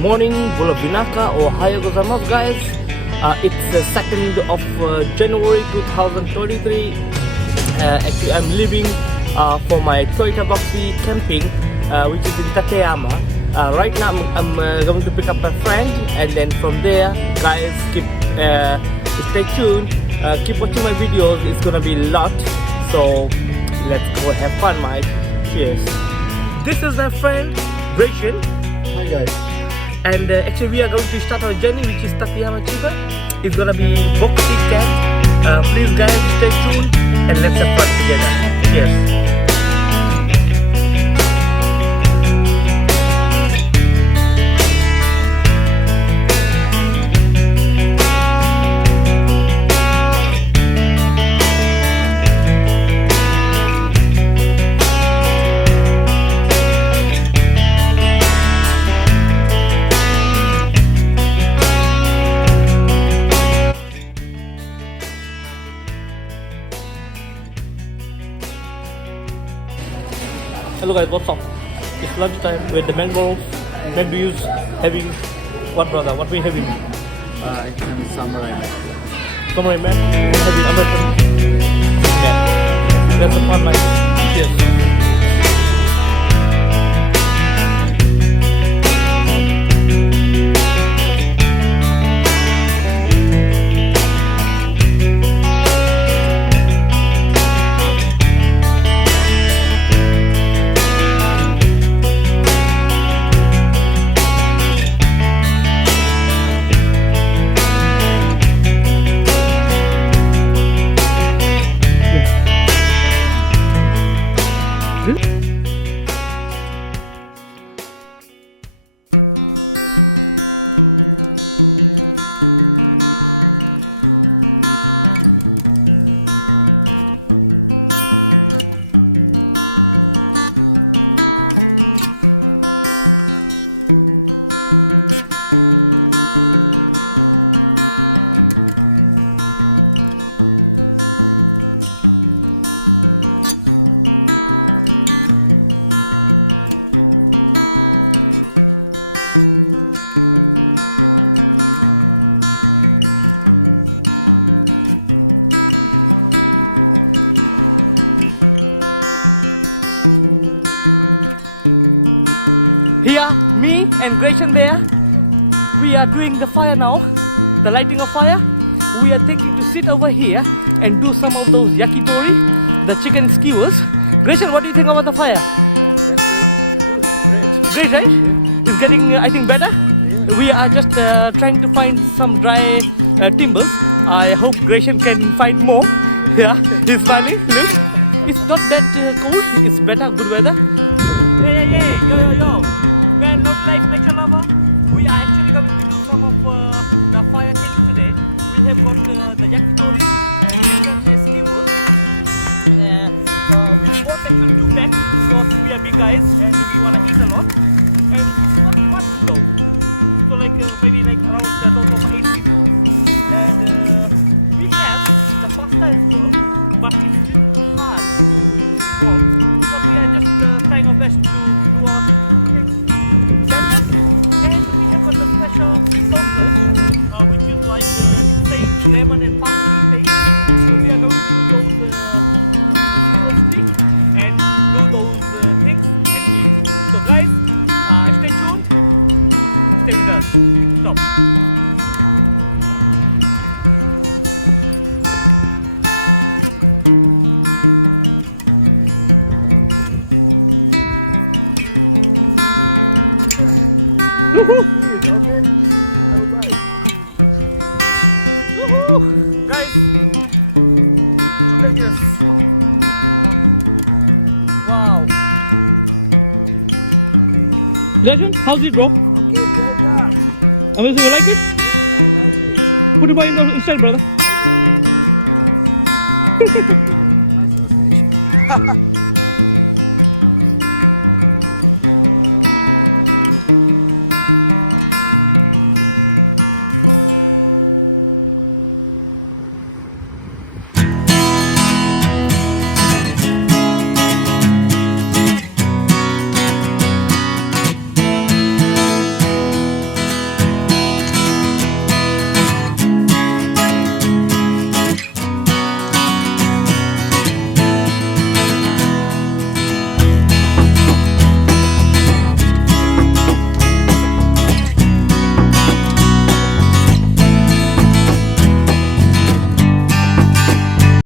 Morning, Bola Binaka, Ohio gozaimasu guys. It's the 2nd of January 2023. Actually, I'm leaving for my Toyota Voxy camping, which is in Tateyama. Right now, I'm going to pick up a friend, and then from there, guys, stay tuned. Keep watching my videos. It's gonna be a lot. So let's go have fun, mate. Cheers. This is my friend Gretchen. Hi guys. And actually we are going to start our journey, which is Tateyama, Chiba. It's gonna be Voxy camp. Please guys, stay tuned and let's have fun together. Cheers. Hello guys, what's up? It's lunchtime with the mangoes. Mangoes having what, brother? What we having? It's in samurai. Samurai man having American man. That's a fun night. Cheers. Here, me and Gretchen there, we are doing the fire now, the lighting of fire. We are thinking to sit over here and do some of those yakitori, the chicken skewers. Gretchen, what do you think about the fire? That's great. Great, right? Yeah. It's getting, I think, better. Yeah. We are just trying to find some dry timbers. I hope Gretchen can find more. Yeah, he's smiling. Look, it's not that cold. It's better, good weather. Hey, yo. Man, not like nature lover. We are actually going to do some of the fire things today. We have got the yakitori and chicken skewers. We both actually do that because we are big guys and we want to eat a lot. And it's not much though. So like maybe like around the total of 8 people. And we have the pasta as well, but it's really hard to warm. But we are just trying our best to do our things. And we have got the special sauces, which is like sage, lemon and parsley paste. So we are going to do those sticks and do those things and eat. So guys, stay tuned, stay with us. Stop. Okay. Alright. Woohoo! Guys, look at this. Wow. Legend, how's it, bro? Okay, great. Amazing, you like it? Put it by inside, brother. My sausage.